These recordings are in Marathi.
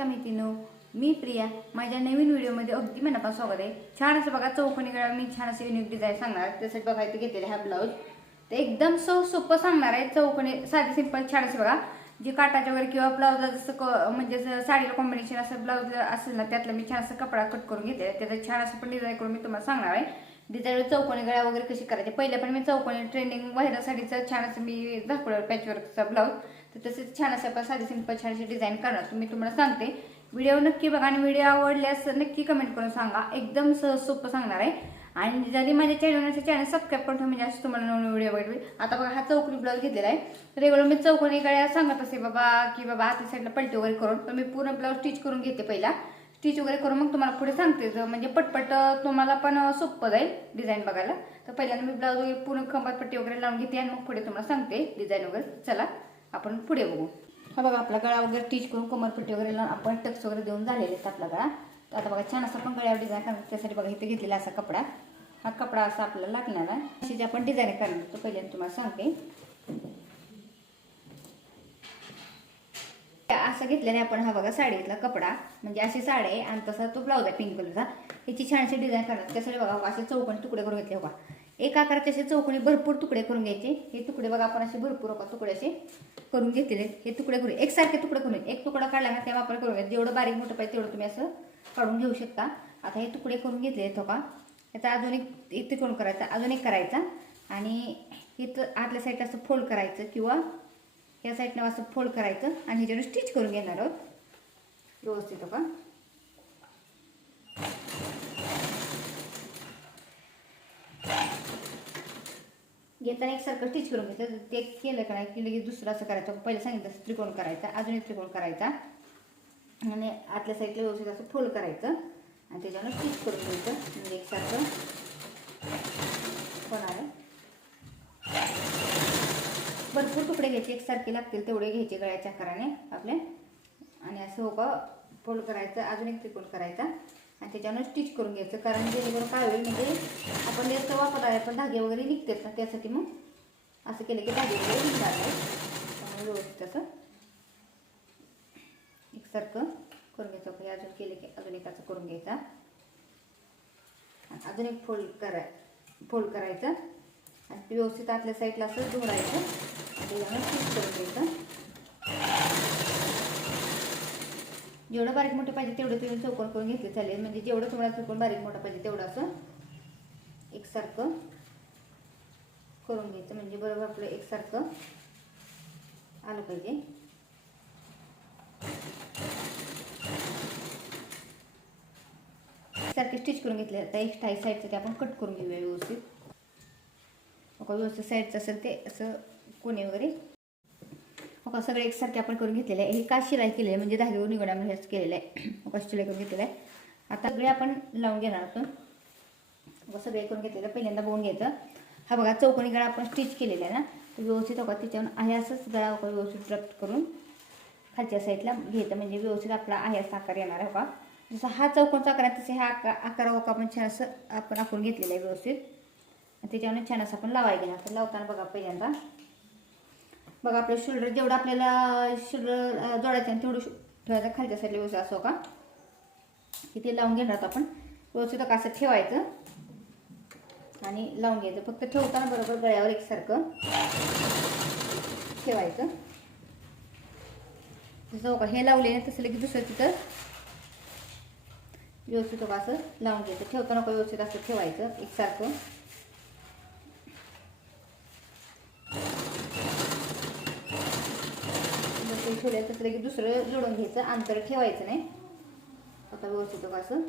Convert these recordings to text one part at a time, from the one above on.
नमस्कार मित्रांनो, मी प्रिया. माझ्या नवीन व्हिडिओमध्ये अगदी मनापासून स्वागत आहे. छान असं बघा चौकोनी गळा मी छान असे युनिक डिझाइन सांगणार आहे. त्यासाठी बघा इथे घेतलेला हा ब्लाऊज ते एकदम सोपं सांगणार आहे. चौकोनी साधी सिंपल छान असे बघा जे काटाच्या वगैरे किंवा ब्लाऊजला जसं म्हणजे साडीला कॉम्बिनेशन असं ब्लाऊज असेल ना त्यातलं मी छान असं कपडा कट करून घेतलेला आहे. त्याचं छान असं पण डिझाईन करून मी तुम्हाला सांगणार आहे. डिझाईन चौकोनी गळा वगैरे कशी करायचे पहिले पण मी चौकोनी ट्रेंडिंग व्हायला साडीचं छान असं मी दाखवलं पॅचवर्कचा ब्लाऊज. तर तसेच छान असं आपण साधी सिंपल छान अशी डिझाईन करणार मी तुम्हाला सांगते. व्हिडिओ नक्की बघा आणि व्हिडिओ आवडल्यास नक्की कमेंट करून सांगा. एकदम सहज सोपं सांगणार आहे. आणि जरी माझ्या चॅनल सबस्क्राईब करून म्हणजे असं तुम्हाला नवीन व्हिडिओ बघायला. आता बघा हा चौकोनी ब्लाऊज घेतलेला आहे. रेग्युलर मी चौकोनी गळ्या सांगत असे बाबा की बाबा आतल्या साईडला पलटी वगैरे करून, पण मी पूर्ण ब्लाऊज स्टिच करून घेते. पहिला स्टिच वगैरे करून मग तुम्हाला पुढे सांगते म्हणजे पटपट तुम्हाला पण सोपं जाईल डिझाईन बघायला. तर पहिल्यांदा मी ब्लाऊज वगैरे पूर्ण खंबात पट्टी वगैरे लावून घेते आणि मग पुढे तुम्हाला सांगते डिझाईन वगैरे. चला आपण पुढे बघू. हा बघा आपला गळा वगैरे स्टिच करून कमरपट्टी वगैरे लावून आपण टक्स वगैरे देऊन झालेले आहेत आपला गळा. तर आता बघा छान असा आपण गळ्यावर डिझाईन करणार. त्यासाठी बघा इथे घेतलेला असा कपडा, हा कपडा असा आपल्याला लागणार आहे. अशी जे आपण डिझाईन करणार तो पहिल्यांदा तुम्हाला सांगते. असं घेतलेला आहे आपण. हा बघा साडीतला कपडा म्हणजे अशी साडी आहे आणि तसा तो ब्लाऊज आहे पिंक कलरचा. ह्याची छानशी डिझाईन करणार. त्यासाठी बघा असे चौकोनी तुकडे करून घेतले. बघा एक आकाराचे असे चौकोनी भरपूर तुकडे करून घ्यायचे. हे तुकडे बघा आपण असे भरपूर तुकडे असे करून घेतलेले. हे तुकडे करून एकसारखे तुकडे करून एक तुकडा काढला ना तेव्हा आपण करून घ्यायचं. जेवढं बारीक मोठं पाहिजे तेवढं तुम्ही असं काढून घेऊ शकता. आता हे तुकडे करून घेतले आहेत का. याचा अजून एक त्रिकोण करायचा, अजून एक करायचा आणि इथं आतल्या साईडला असं फोल्ड करायचं किंवा या साईडनं असं फोल्ड करायचं आणि ह्याच्यावर स्टिच करून घेणार आहोत व्यवस्थित. का घेताना एकसारखं स्टिच करून घ्यायचं. ते केलं का नाही की लगेच दुसरं असं करायचं. पहिलं सांगितलं असं त्रिकोण करायचा, अजून एक त्रिकोण करायचा आणि आतल्या साईडला व्यवस्थित असं फोल्ड करायचं आणि त्याच्यावर स्टिच करून घ्यायचं. म्हणजे एकसारखं होणार आहे. भरपूर तुकडे घ्यायचे, एकसारखे लागतील तेवढे घ्यायचे गळ्याच्या आकाराने आपल्या. आणि असं हो का फोल्ड करायचं, अजून एक त्रिकोण करायचा आणि त्याच्यावर स्टिच करून घ्यायचं. कारण जेणेकरून काय होईल म्हणजे आपण जास्त वापरत आहे पण धागे वगैरे निघतात ना, त्यासाठी मग असं केलं की धागे वगैरे निघणार नाही. त्यामुळे व्यवस्थित असं एकसारखं करून घ्यायचं. हे अजून केलं की अजून एक असं करून घ्यायचा, अजून एक फोल्ड करायचं आणि व्यवस्थित आतल्या साईडला असं जोडायचं आणि त्याच्यावर स्टिच करून घ्यायचं. जेवढं बारीक मोठं पाहिजे तेवढं तुम्ही चौकोन करून घेतले चालेल. म्हणजे जेवढं तुम्हाला चौकोन बारीक मोठं पाहिजे तेवढं असं एकसारखं करून घ्यायचं. म्हणजे बरोबर आपलं एकसारखं आलं पाहिजे. एकसारखे स्टिच करून घेतले. आता एक साईडचं ते आपण कट करून घेऊया व्यवस्थित. व्यवस्थित साईडचं असेल ते असं कोणी वगैरे बघा सगळे एकसारखे आपण करून घेतलेलं आहे. हे का शिलाई केलेलं आहे म्हणजे धाग्यावर निघण्यामुळे हेच केलेलं आहे. बघा शिलाई करून घेतलेलं आहे. आता सगळे आपण लावून घेणार आहोत. बघा सगळे करून घेतलेलं पहिल्यांदा बघून घ्यायचं. हा बघा चौकोनी गळा आपण स्टिच केलेला आहे ना, तर व्यवस्थित बघा त्याच्यावर आहे असंच गळा व्यवस्थित रप्ट करून खालच्या साईडला घ्यायचं. म्हणजे व्यवस्थित आपला आहे असा आकार येणार आहे. बघा जसं हा चौकोनचा आकार आहे तसे हा आकार बघा आपण छान असं आपण आखून घेतलेलं आहे व्यवस्थित. त्याच्यावर छान असं आपण लावायला घेणार. तर लावताना बघा पहिल्यांदा बघा आपलं शोल्डर जेवढं आपल्याला शोल्डर जोडायचं तेवढं ठेवायचं खालच्या साईडला व्यवस्थित असो का इथे लावून घेणार आपण. व्यवस्थित असं ठेवायचं आणि लावून घ्यायचं. फक्त ठेवताना बरोबर गळ्यावर एकसारखं ठेवायचं. जसं का हे लावले ना तसं लगेच दुसरं तिथं व्यवस्थित असं लावून घ्यायचं. ठेवताना का व्यवस्थित असं ठेवायचं एकसारखं. ठेवलं तसं लगेच दुसरं जोडून घ्यायचं, अंतर ठेवायचं नाही. आता व्यवस्थित असं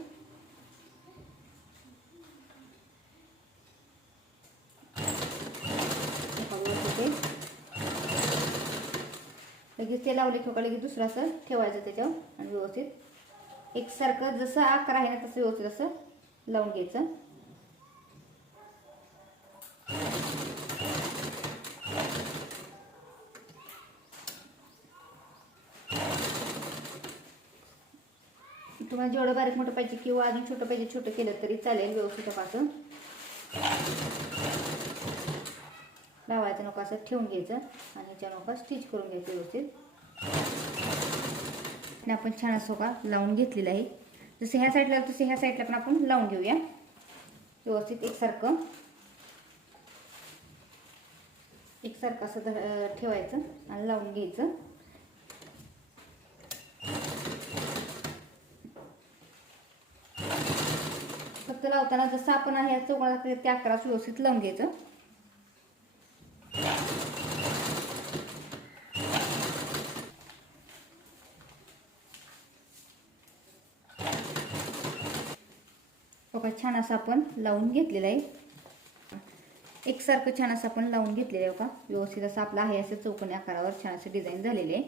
लगेच ते लावले की लगेच दुसरं असं ठेवायचं त्याच्यावर आणि व्यवस्थित एकसारखं जसं आकार आहे ना तसं व्यवस्थित असं लावून घ्यायचं. तुम्हाला जेवढं बारीक मोठं पाहिजे किंवा अजून छोटं पाहिजे छोटं केलं तरी चालेल. व्यवस्थित असं लावायचं नको असं ठेवून घ्यायचं आणि ह्याच्या नको स्टिच करून घ्यायचं व्यवस्थित. आणि आपण छान असं का लावून घेतलेलं आहे. जसं ह्या साईडला तसं ह्या साईडला पण आपण लावून घेऊया व्यवस्थित एकसारखं असं ठेवायचं आणि लावून घ्यायचं. फक्त लावताना जसं आपण ह्या चौकोनात त्या आकारात व्यवस्थित लावून घ्यायचं. बघा छान असं आपण लावून घेतलेलं आहे. एकसारखं छान असं आपण लावून घेतलेलं आहे. बघा व्यवस्थित असं आपलं आहे असं चौकोनी आकारावर छान असं डिझाईन झालेले आहे.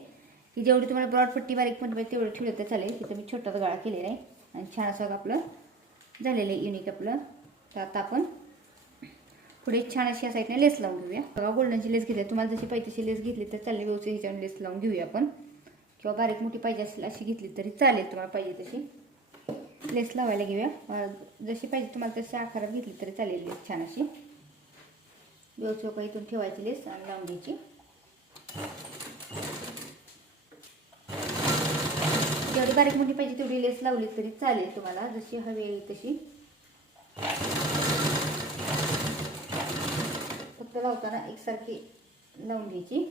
की जेवढी तुम्हाला ब्रॉड पट्टी बारीक पट्टी पाहिजे तेवढं ठेवलं तर चालेल. तिथं मी छोटा गळा केलेला आहे आणि छान असं आपलं झालेलं आहे युनिक आपलं. तर आता आपण पुढे छान अशी या साईडने लेस लावून घेऊया. बघा गोल्डनची लेस घेतली, तुम्हाला जशी पाहिजे तशी लेस घेतली तर चालेल. व्यवस्थित ह्याच्यावर लेस लावून घेऊया आपण, किंवा बारीक मोठी पाहिजे असेल अशी घेतली तरी चालेल. तुम्हाला पाहिजे तशी लेस लावायला घेऊया. जशी पाहिजे तुम्हाला तशी आकारात घेतली तरी चालेल लेस. छान अशी व्यवस्थित इथून ठेवायची लेस आणि लावून घ्यायची. जेवढी बारीक मोठी पाहिजे तेवढी लेस लावली तरी चालेल तुम्हाला, जशी हवी तशी. फक्त लावताना एकसारखी लावून घ्यायची.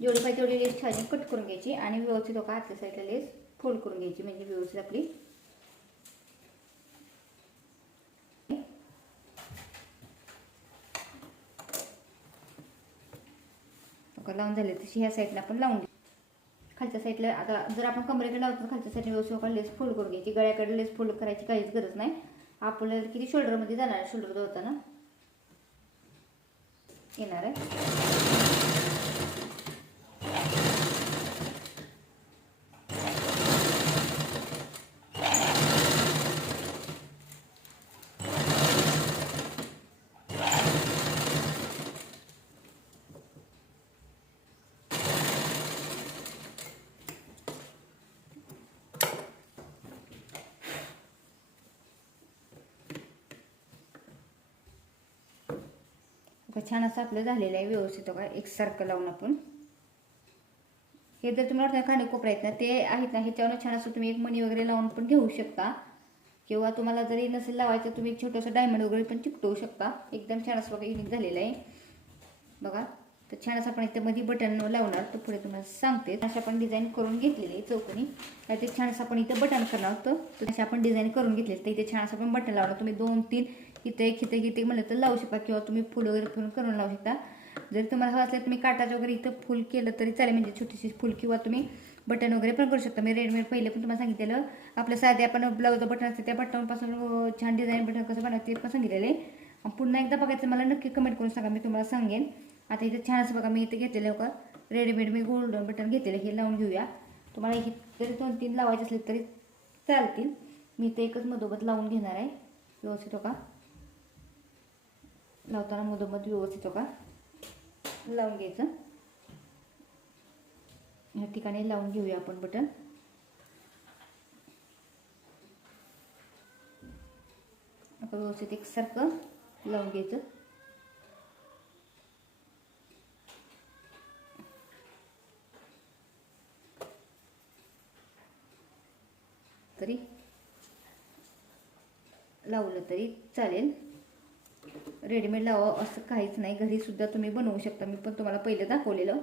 जेवढी पाहिजे तेवढी लेस छान कट करून घ्यायची आणि व्यवस्थित आतल्या साईडला लेस फोल्ड करून घ्यायची, म्हणजे व्यवस्थित आपली लावून झाले. तशी ह्या साईडला आपण लावून घ्यायची. खालच्या साईडला आता जर आपण कमरेकडे लावतो खालच्या साईडला व्यवस्थित लेस फोल्ड करून घ्यायची. गळ्याकडे लेस फोल्ड करायची काहीच गरज नाही. आपल्याला किती शोल्डरमध्ये जाणार आहे, शोल्डर धरताना येणार आहे. छान असं आपलं झालेलं आहे व्यवस्थित. बघा एकसारखं लावून आपण हे जर तुम्हाला वाटतं कांडे कोपरे आहेत ना ते आहेत ना, ह्याच्यावर छान असं तुम्ही एक मणी वगैरे लावून पण घेऊ शकता, किंवा तुम्हाला जरी नसेल लावायचं तुम्ही एक छोटंसं डायमंड वगैरे पण चिकटवू शकता. एकदम छान असं बघा युनिक झालेलं आहे. बघा तर छान असं आपण इथे मध्ये बटन लावणार, तर पुढे तुम्हाला सांगते. अशा आपण डिझाईन करून घेतलेली आहे चौकोनी. ते छान असं आपण इथे बटन करणार होतं, तर अशा आपण डिझाईन करून घेतले. तर इथे छान असं आपण बटन लावणार. तुम्ही 2-3 इथे इथे म्हणलं तर लावू शकता, किंवा तुम्ही फुल वगैरे करून लावू शकता. जर तुम्हाला हवं असलं तुम्ही काटाचं वगैरे इथं फुल केलं तरी चालेल, म्हणजे छोटीशी फुल, किंवा तुम्ही बटन वगैरे पण करू शकता. मी रेडमेड पहिले पण तुम्हाला सांगितलेलं. आपल्या साधे आपण ब्लाऊजचं बटन असते त्या बटनपासून छान डिझाईन बटन कसं बनवायचं ते पण सांगितलेलं आहे. पुन्हा एकदा बघायचं मला नक्की कमेंट करून सांगा, मी तुम्हाला सांगेन. आता इथे छान असं बघा मी इथे घेतलेलं का रेडीमेड मी गोल्डन बटन घेतलेलं, हे लावून घेऊया. तुम्हाला हे जरी 2-3 लावायचे असले तरी चालतील. मी इथे एकच मधोमध लावून घेणार आहे व्यवस्थित. का लावताना मधोमध व्यवस्थित का लावून घ्यायचं. ह्या ठिकाणी लावून घेऊया आपण बटन. आता व्यवस्थित एकसारखं लावून घ्यायचं. तरी लावलं तरी चालेल. रेडीमेड लावावं असं काहीच नाही, घरी सुद्धा तुम्ही बनवू शकता. मी पण तुम्हाला पहिलं दाखवलेलं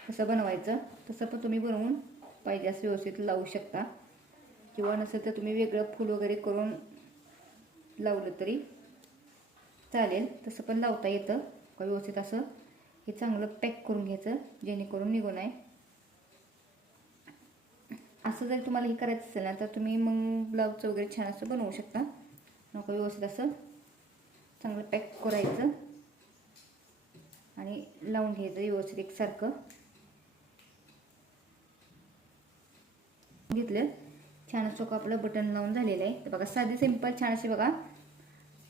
कसं बनवायचं, तसं पण तुम्ही बनवून पाहिजे असं व्यवस्थित लावू शकता. किंवा नसेल तर तुम्ही वेगळं फूल वगैरे करून लावलं तरी चालेल, तसं पण लावता येतं. व्यवस्थित असं हे चांगलं पॅक करून घ्यायचं, जेणेकरून निघू नये. असं जर तुम्हाला हे करायचं असेल ना तर तुम्ही मग ब्लाऊजचं वगैरे छान असं बनवू शकता. नको व्यवस्थित असं चांगलं पॅक करायचं आणि लावून घ्यायचं व्यवस्थित एकसारखं. घेतलं छान असं आपलं बटन लावून झालेलं आहे. तर बघा साधी सिंपल छान अशी बघा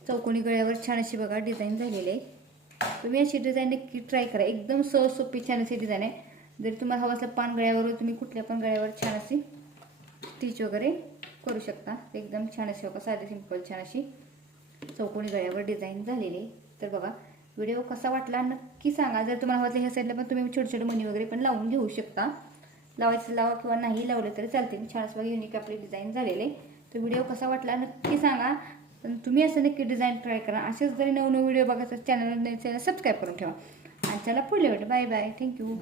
चौकोनी गळ्यावर छान अशी बघा डिझाईन झालेली आहे. तुम्ही अशी डिझाईन नक्की ट्राय करा. एकदम सहज सोपी छान अशी डिझाईन आहे. जर तुम्हाला हवं असलं पान गळ्यावर तुम्ही कुठल्या पण गळ्यावर छान अशी स्टिच वगैरे करू शकता. एकदम छान अशी बघा साधी सिंपल छान अशी चौकोनी गळ्यावर डिझाईन झालेली आहे. तर बघा व्हिडिओ कसा वाटला नक्की सांगा. जर तुम्हाला हवं ह्या साईडला पण तुम्ही छोटे छोटे मणी वगैरे पण लावून घेऊ शकता. लावायचं लावा किंवा नाही लावलं तरी चालते. छान असं युनिक आपली डिझाईन झालेले. तर व्हिडिओ कसा वाटला नक्की सांगा. पण तुम्ही असं नक्की डिझाईन ट्राय करा. असेच जरी नवनवीन व्हिडिओ बघायचं चॅनल सबस्क्राईब करून ठेवा. आणि चला पुढले व्हिडिओ. Bye bye. थँक्यू.